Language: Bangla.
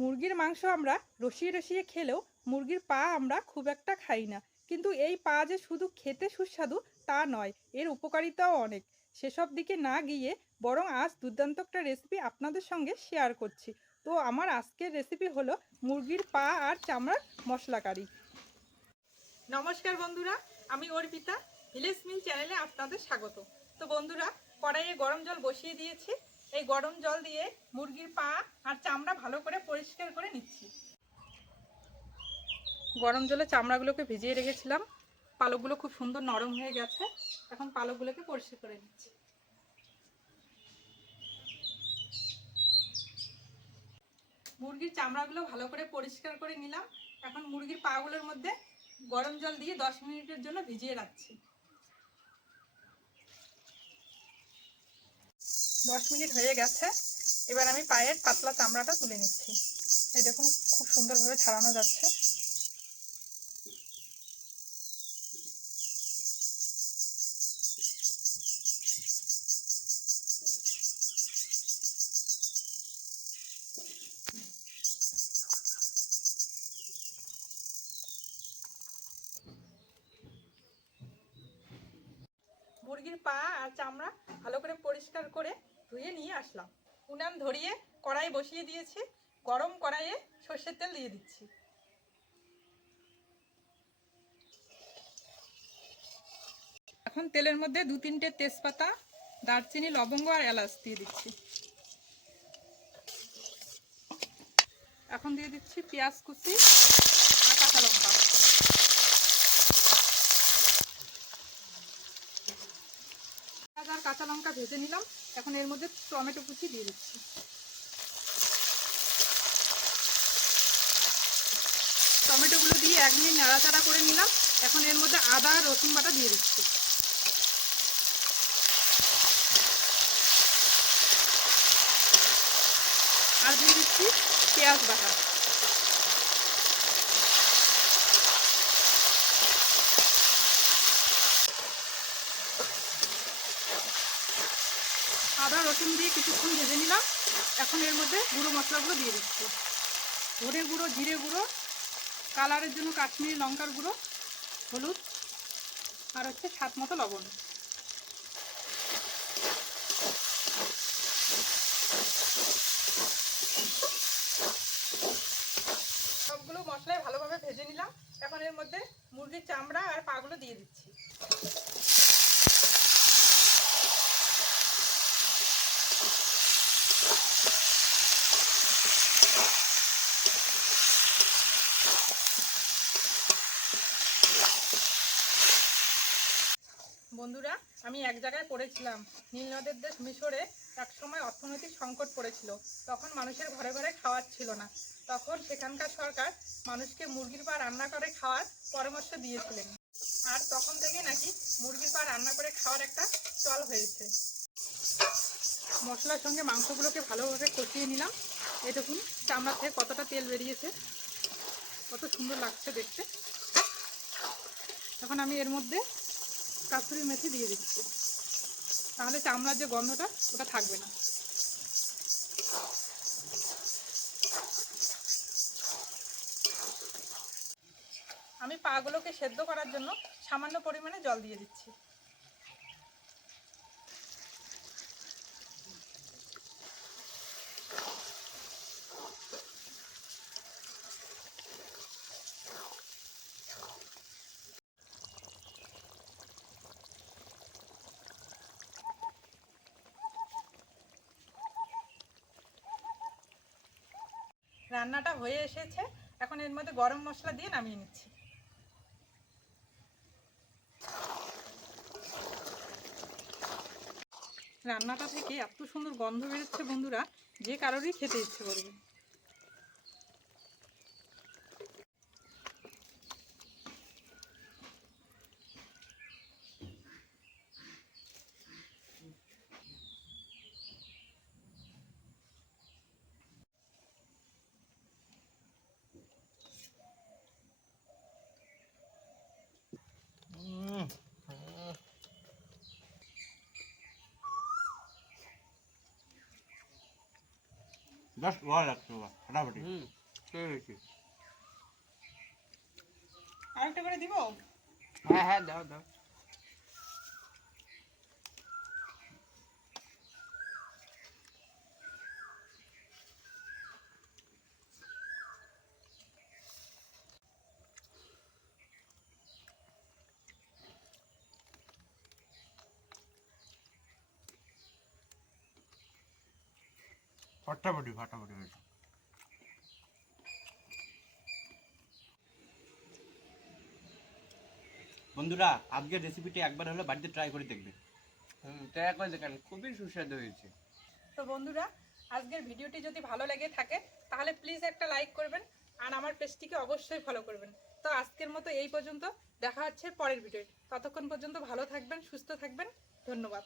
মুরগির মাংস আমরা রসিয়ে রসিয়ে খেলেও মুরগির পা আমরা খুব একটা খাই না। কিন্তু এই পা যে শুধু খেতে সুস্বাদু তা নয়, এর উপকারিতাও অনেক। সেসব দিকে না গিয়ে বরং আজ দুর্দান্ত একটা রেসিপি আপনাদের সঙ্গে শেয়ার করছি। তো আমার আজকের রেসিপি হলো মুরগির পা আর চামড়ার মশলা কারি। নমস্কার বন্ধুরা, আমি অর্পিতা ভিলেজ মিল চ্যানেলে আপনাদের স্বাগত। তো বন্ধুরা, কড়াইয়ে গরম জল বসিয়ে দিয়েছি। এই গরম জল দিয়ে মুরগির পা আর চামড়া ভালো করে পরিষ্কার করে নিচ্ছি। গরম জলে চামড়াগুলোকে ভিজিয়ে রেখেছিলাম। পালকগুলো খুব সুন্দর নরম হয়ে গেছে। এখন পালকগুলোকে পরিষ্কার করে নিচ্ছি। মুরগির চামড়াগুলো ভালো করে পরিষ্কার করে নিলাম। এখন মুরগির পাগুলোর মধ্যে গরম জল দিয়ে দশ মিনিটের জন্য ভিজিয়ে রাখছি। দশ মিনিট হয়ে গেছে। এবার আমি পায়ের পাতলা চামড়াটা তুলে নিচ্ছি। এই দেখুন, খুব সুন্দরভাবে ছাড়ানো যাচ্ছে। মুরগির পা আর চামড়া ভালো করে পরিষ্কার করে ধুয়ে নিয়ে আসলাম। উনান ধরিয়ে কড়াই বসিয়ে দিয়েছি, গরম কড়াইয়ে সর্ষের তেল দিয়ে দিচ্ছি। এখন তেলের মধ্যে দু তিনটে তেজপাতা, দারচিনি, লবঙ্গ আর এলাচ দিয়ে দিচ্ছি। এখন দিয়ে দিচ্ছি পেঁয়াজ কুচি আর কাঁচা লঙ্কা পেঁয়াজ আর কাঁচা লঙ্কা ভেজে নিলাম। এখন এর মধ্যে টমেটো কুচি দিয়ে দিচ্ছি। টমেটোগুলো দিয়ে এক মিনিট নাড়াচাড়া করে নিলাম। এখন এর মধ্যে আদা, রসুন বাটা দিয়ে দিচ্ছি। আর দিয়ে দিচ্ছি পেঁয়াজ বাটা। আদা রসুন দিয়ে কিছুক্ষণ ভেজে নিলাম। এখন এর মধ্যে গুঁড়ো মশলাগুলো দিয়ে দিচ্ছি। ধনে গুঁড়ো, জিরে গুঁড়ো, কালারের জন্য কাশ্মীরি লঙ্কার গুঁড়ো, হলুদ, আর হচ্ছে স্বাদ মতো লবণ। সবগুলো মশলায় ভালোভাবে ভেজে নিলাম। এখন এর মধ্যে মুরগির চামড়া আর পাগুলো দিয়ে দিচ্ছি। বন্ধুরা, আমি এক জায়গায় পড়েছিলাম নীলনদের দেশ মিশরে একসময় অর্থনৈতিক সংকট পড়েছিল। তখন মানুষের ঘরে ঘরে খাওয়ার ছিল না। তখন সেখানকার সরকার মানুষকে মুরগির পা রান্না করে খাওয়ার পরামর্শ দিয়েছিলেন। আর তখন থেকে নাকি মুরগির পা রান্না করে খাওয়ার একটা চল হয়েছে। মশলার সঙ্গে মাংসগুলোকে ভালোভাবে কষিয়ে নিলাম। দেখুন, চামড়া থেকে কতটা তেল বেরিয়েছে। কত সুন্দর লাগছে দেখতে। এখন আমি এর মধ্যে কাসুরি মেথি দিয়ে দিচ্ছি। তাহলে চামড়ার যে গন্ধটা, ওটা থাকবে না। আমি পাগুলোকে সেদ্ধ করার জন্য সামান্য পরিমাণে জল দিয়ে দিচ্ছি। রান্নাটা হয়ে এসেছে। এখন এর মধ্যে গরম মশলা দিয়ে নামিয়ে নিচ্ছি। রান্নাটা থেকে এত সুন্দর গন্ধ বেরোচ্ছে বন্ধুরা, যে কারোরই খেতে ইচ্ছে করবে জাস্ট ভালো লাগছে বাবা ফাটাফাটি হুম ঠিক আছে আরেকটা করে দিব হ্যাঁ হ্যাঁ দাও দাও ফাটাফাটি ফাটাফাটি হয়েছে। বন্ধুরা আজকের রেসিপিটি একবার হলে বাড়িতে ট্রাই করে দেখবে হুম ট্রাই করে দেখেন খুবই সুস্বাদু হয়েছে। তো বন্ধুরা আজকের ভিডিওটি যদি ভালো লেগে থাকে তাহলে প্লিজ একটা লাইক করবেন আর আমার পেজটিকে অবশ্যই ফলো করবেন। তো আজকের মতো এই পর্যন্ত দেখা হচ্ছে পরের ভিডিও ততক্ষণ পর্যন্ত ভালো থাকবেন সুস্থ থাকবেন ধন্যবাদ।